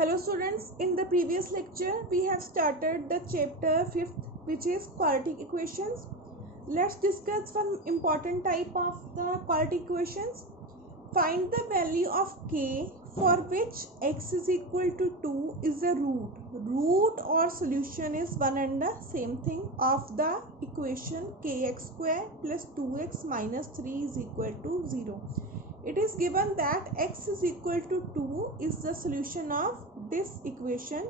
Hello students, in the previous lecture we have started the chapter 5th, which is quadratic equations. Let's discuss one important type of the quadratic equations. Find the value of k for which x is equal to 2 is the root. Root or solution is one and the same thing of the equation kx square plus 2x minus 3 is equal to 0. It is given that x is equal to 2 is the solution of this equation.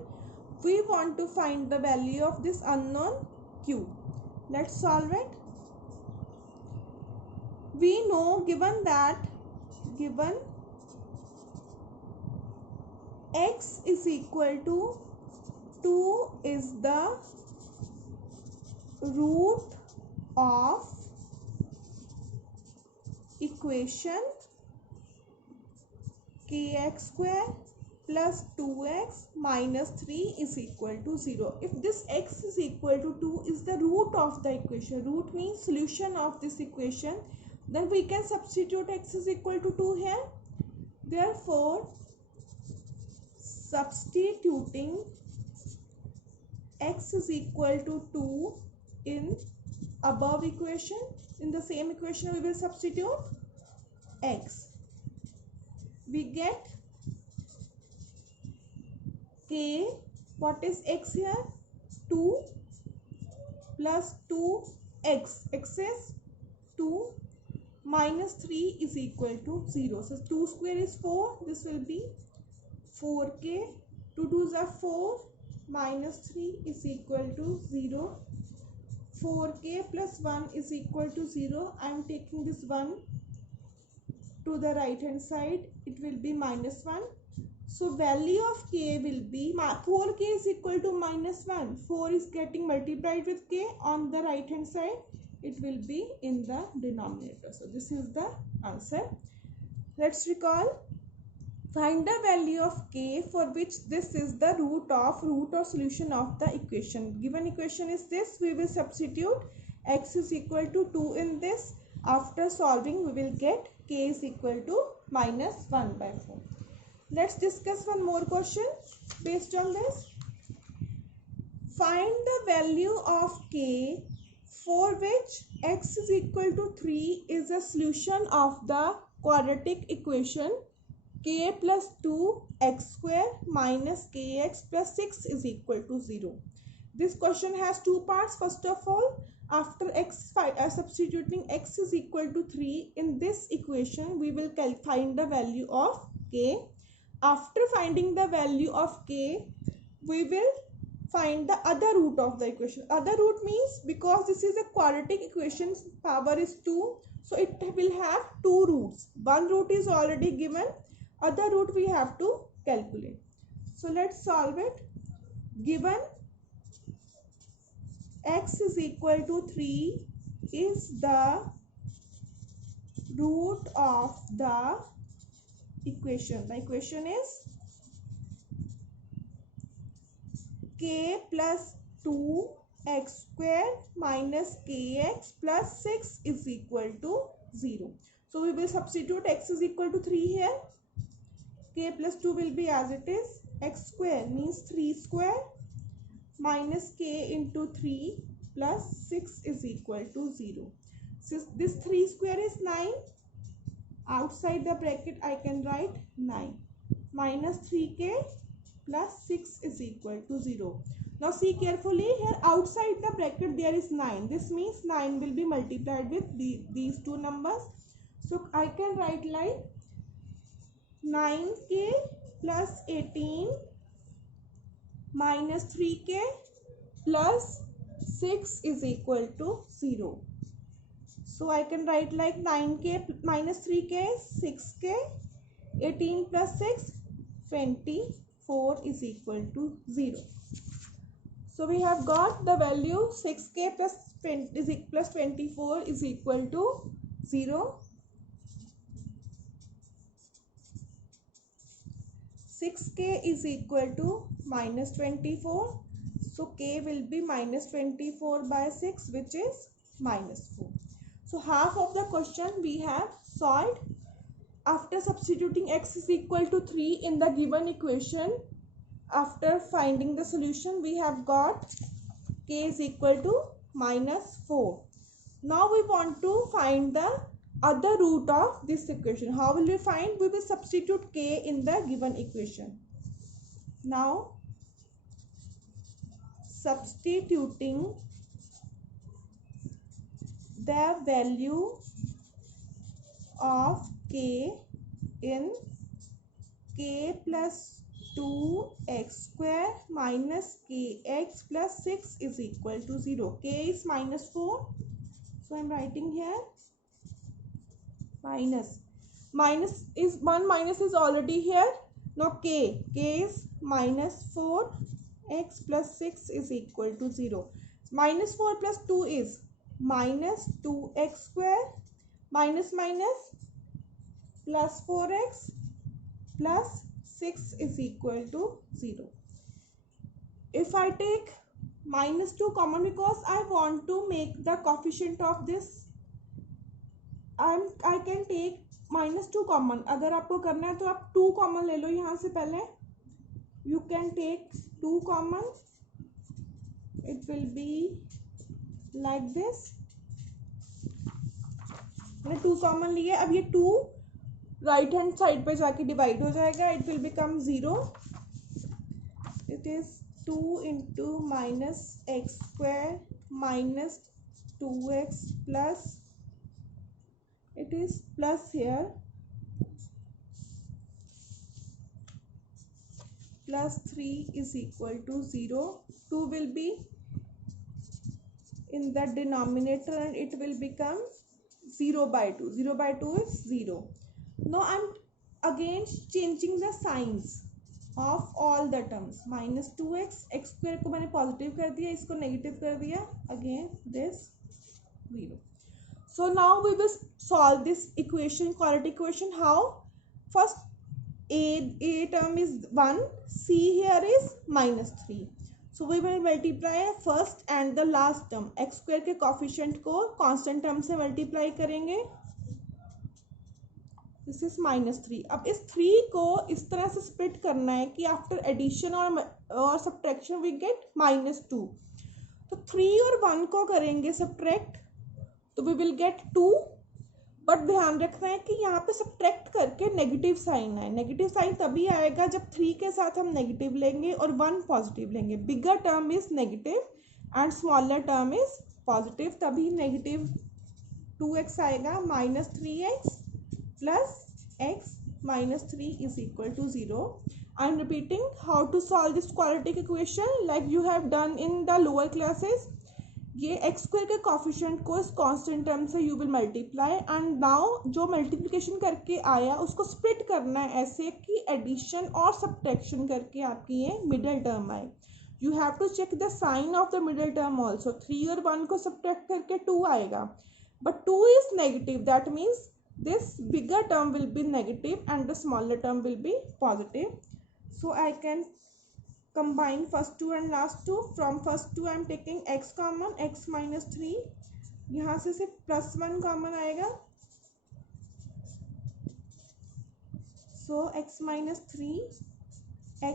We want to find the value of this unknown q. Let's solve it. We know given x is equal to 2 is the root of equation kx square plus 2x minus 3 is equal to 0. If this x is equal to 2 is the root of the equation, root means solution of this equation, then we can substitute x is equal to 2 here. Therefore, substituting x is equal to 2 in above equation, in the same equation we will substitute x. We get k, what is x here? 2 plus 2x, x is 2 minus 3 is equal to 0. So 2 square is 4, this will be 4k, 2 2s are 4, minus 3 is equal to 0. 4k plus 1 is equal to 0. I am taking this 1 to the right hand side, it will be minus 1. So value of k will be 4k is equal to minus 1. 4 is getting multiplied with k on the right hand side, it will be in the denominator. So this is the answer. Let's recall. Find the value of k for which this is the root or solution of the equation. Given equation is this, we will substitute x is equal to 2 in this. After solving, we will get k is equal to minus 1 by 4. Let's discuss one more question based on this. Find the value of k for which x is equal to 3 is a solution of the quadratic equation k plus 2 x square minus kx plus 6 is equal to 0. This question has two parts. First of all, after substituting x is equal to 3 in this equation, we will find the value of k. After finding the value of k, we will find the other root of the equation. Other root means because this is a quadratic equation, power is 2, so it will have two roots. One root is already given, other root we have to calculate. So let's solve it. Given x is equal to 3 is the root of the equation. The equation is k plus 2 x square minus kx plus 6 is equal to 0. So we will substitute x is equal to 3 here. K plus 2 will be as it is. X square means 3 square minus k into 3 plus 6 is equal to 0. Since this 3 square is 9, outside the bracket I can write 9 minus 3k plus 6 is equal to 0. Now see carefully, here outside the bracket there is 9. This means 9 will be multiplied with these two numbers. So I can write like 9k plus 18 minus 3k plus 6 is equal to 0. So I can write like 9k minus 3k is 6k, 18 plus 6, 24 is equal to 0. So we have got the value 6k plus 24 is equal to 0. 6k is equal to minus 24. So k will be minus 24 by 6, which is minus 4. So half of the question we have solved. After substituting x is equal to 3 in the given equation, after finding the solution we have got k is equal to -4. Now we want to find the other root of this equation. How will we find? We will substitute k in the given equation. Now substituting the value of k in k plus 2x square minus kx plus 6 is equal to 0. K is -4. So I am writing here minus is 1 minus is already here. Now k is -4 x plus 6 is equal to 0. -4 plus 2 is -2x square minus plus 4x plus 6 is equal to 0. If I take -2 common, because I want to make the coefficient of this, I can take -2 common. अगर आपको करना है तो आप 2 common ले लो यहाँ से पहले. You can take 2 common. It will be like this. मैंने 2 कॉमन लिए. अब ये 2 राइट हैंड साइड पे जाके डिवाइड हो जाएगा. It will become 0. It is 2 into -x square minus 2x plus, it is plus here, plus 3 is equal to 0. 2 will be in the denominator and it will become 0 by 2. 0 by 2 is 0. Now I am again changing the signs of all the terms. -2x, x square को मैंने positive कर दिया, इसको negative कर दिया. Again this 0. So now we will solve this equation, quadratic equation. How? First a term is 1, c here is -3. So we will multiply first and the last term. x square के coefficient को constant term से multiply करेंगे. This is -3. अब इस 3 को इस तरह से split करना है कि after addition और subtraction we get -2. तो 3 और 1 को करेंगे subtract, तो we will get 2. बट ध्यान रखना है कि यहाँ पे सब्ट्रैक्ट करके नेगेटिव साइन है. नेगेटिव साइन तभी आएगा जब 3 के साथ हम नेगेटिव लेंगे और 1 पॉजिटिव लेंगे. Bigger term is negative and smaller term is positive, तभी नेगेटिव 2x आएगा. -3x plus x -3 is equal to 0. I am repeating how to solve this quadratic equation like you have done in the lower classes. ये x square के coefficient को इस constant term से you will multiply and now जो multiplication करके आया उसको split करना है ऐसे कि एडिशन और सब्ट्रैक्शन करके आपकी ये मिडिल टर्म आए. You have to check the sign of the middle term also. 3 और 1 को सब्ट्रैक्ट करके 2 आएगा, but 2 is negative. That means this bigger term will be negative and the smaller term will be positive. So I can combine first 2 and last 2. From first 2 I am taking x common, x -3. यहाँ से सिर्फ +1 common आएगा. So x -3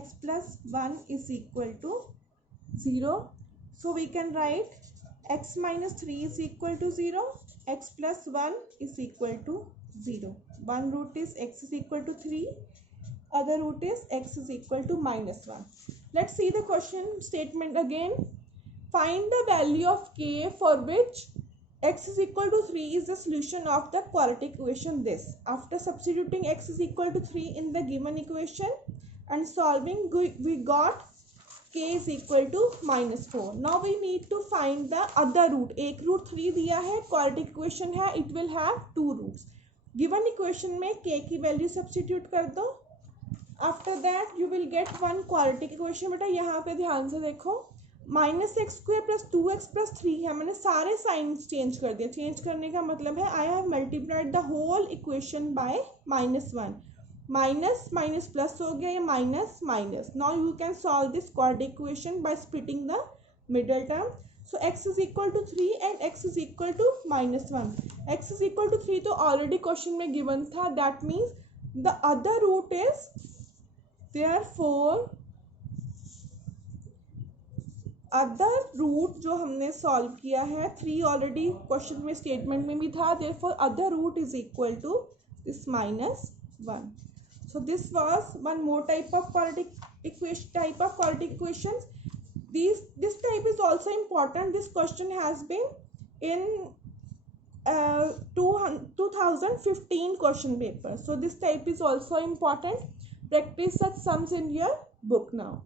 x plus 1 is equal to 0. So we can write x -3 is equal to 0, x plus 1 is equal to 0. One root is x is equal to 3, other root is x is equal to -1. Let's see the question statement again. Find the value of k for which x is equal to 3 is the solution of the quadratic equation this. After substituting x is equal to 3 in the given equation and solving, we got k is equal to -4. Now we need to find the other root. एक root 3 दिया है, quadratic equation है, it will have 2 roots. Given equation में k की value substitute कर दो. After that you will get one quadratic equation. बेटा यहाँ पे ध्यान से देखो, -x² प्लस 2x प्लस 3 है. मैंने सारे साइंस चेंज कर दिया. चेंज करने का मतलब है I have multiplied the whole equation by -1. Minus minus plus हो गया, ये minus minus. Now you can solve this quadratic equation by splitting the middle term. So x is equal to 3 and x is equal to -1. x is equal to 3 तो already question में given था. That means the other root is, therefore other root जो हमने solve किया है, 3 already question में statement में भी था, therefore other root is equal to this -1. So this was one more type of quadratic equation. This type is also important. This question has been in 2015 question paper. So this type is also important. Practice such sums in your book now.